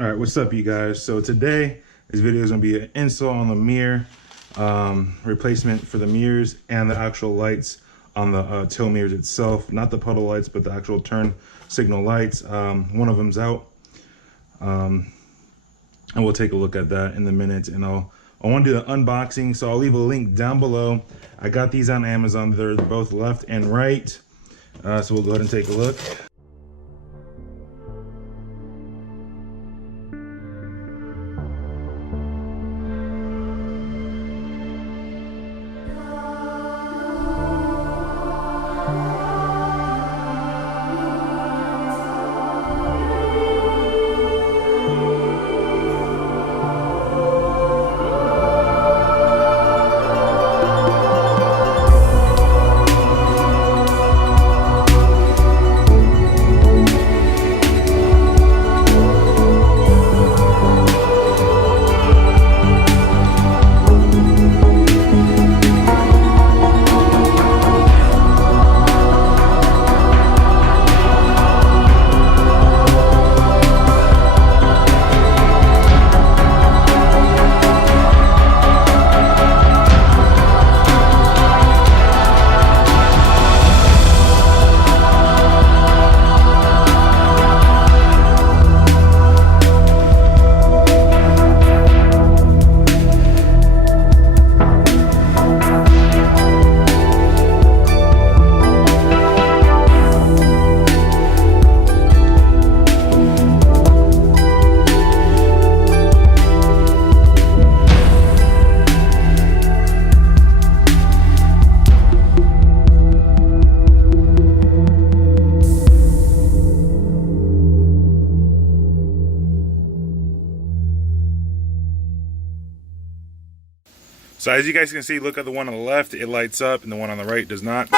All right, what's up, you guys? So today, this video is gonna be an install on the mirror, replacement for the mirrors and the actual lights on the tail mirrors itself. Not the puddle lights, but the actual turn signal lights. One of them's out, and we'll take a look at that in a minute. And I want to do the unboxing, so I'll leave a link down below. I got these on Amazon. They're both left and right, so we'll go ahead and take a look. So as you guys can see, look at the one on the left, it lights up, and the one on the right does not.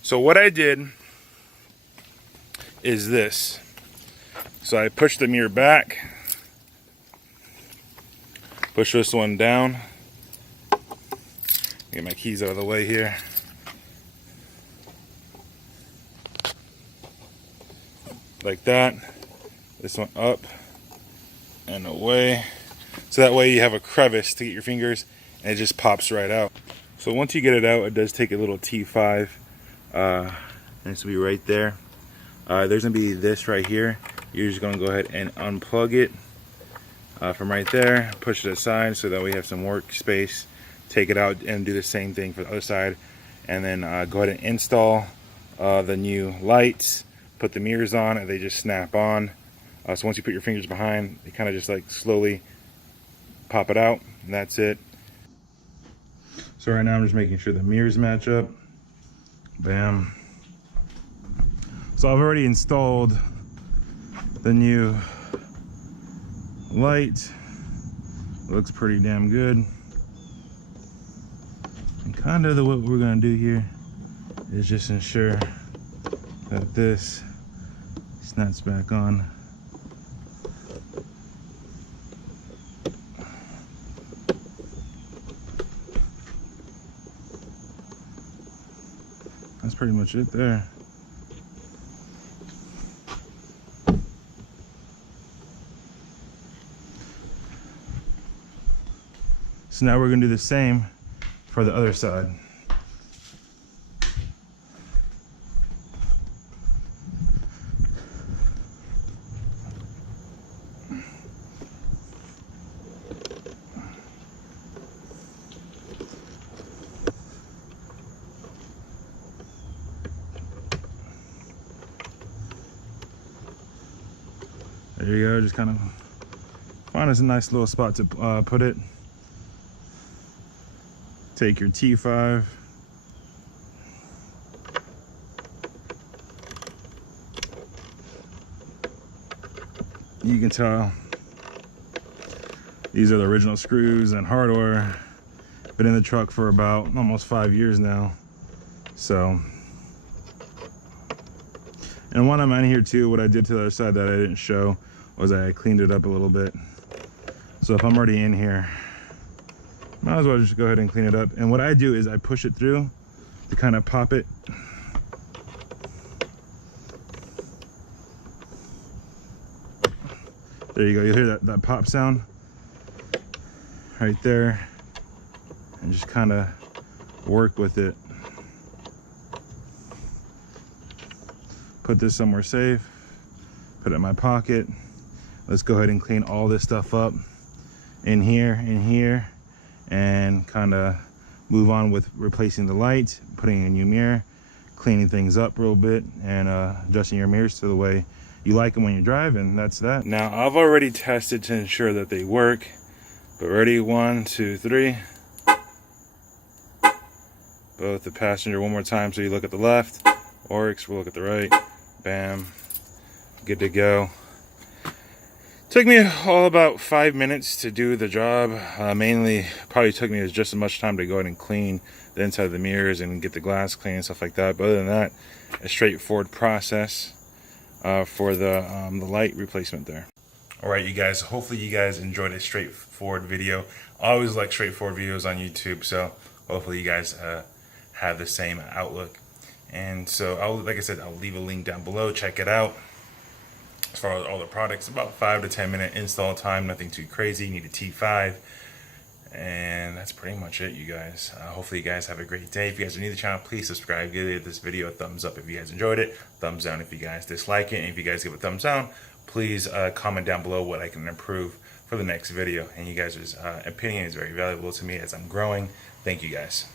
So what I did is this. So I pushed the mirror back, push this one down, get my keys out of the way here. Like that. This one up and away. So that way you have a crevice to get your fingers and it just pops right out. So once you get it out, it does take a little T5 and it's gonna be right there. There's gonna be this right here. You're just gonna go ahead and unplug it from right there, push it aside so that we have some workspace. Take it out and do the same thing for the other side, and then go ahead and install the new lights, put the mirrors on, and they just snap on. So once you put your fingers behind, it kind of just like slowly pop it out, and that's it. So right now I'm just making sure the mirrors match up. Bam. So I've already installed the new light. It looks pretty damn good. And kind of what we're gonna do here is just ensure that this snaps back on. That's pretty much it there. So now we're gonna do the same for the other side. There you go, just kind of find us a nice little spot to put it. Take your T5. You can tell these are the original screws and hardware. Been in the truck for about almost 5 years now. So, and when I'm on here too, what I did to the other side that I didn't show was I cleaned it up a little bit. So if I'm already in here, might as well just go ahead and clean it up. And what I do is I push it through to kind of pop it. There you go. You hear that pop sound right there, and just kind of work with it. Put this somewhere safe, put it in my pocket. Let's go ahead and clean all this stuff up in here, and kind of move on with replacing the light, putting a new mirror, cleaning things up real bit, and adjusting your mirrors to the way you like them when you drive, and that's that. Now, I've already tested to ensure that they work, but ready, 1, 2, 3. Both the passenger one more time so you look at the left, Oryx, we'll look at the right. Bam, good to go. Took me all about 5 minutes to do the job. Mainly, probably took me just as much time to go ahead and clean the inside of the mirrors and get the glass clean and stuff like that. But other than that, a straightforward process for the light replacement there. All right, you guys, hopefully you guys enjoyed a straightforward video. I always like straightforward videos on YouTube, so hopefully you guys have the same outlook. And so, like I said, I'll leave a link down below. Check it out. As far as all the products, about 5 to 10 minute install time, nothing too crazy. You need a T5, and that's pretty much it, you guys. Hopefully you guys have a great day. If you guys are new to the channel, please subscribe. Give this video a thumbs up if you guys enjoyed it, thumbs down if you guys dislike it, and if you guys give a thumbs down, please comment down below what I can improve for the next video. And you guys' opinion is very valuable to me as I'm growing. Thank you guys.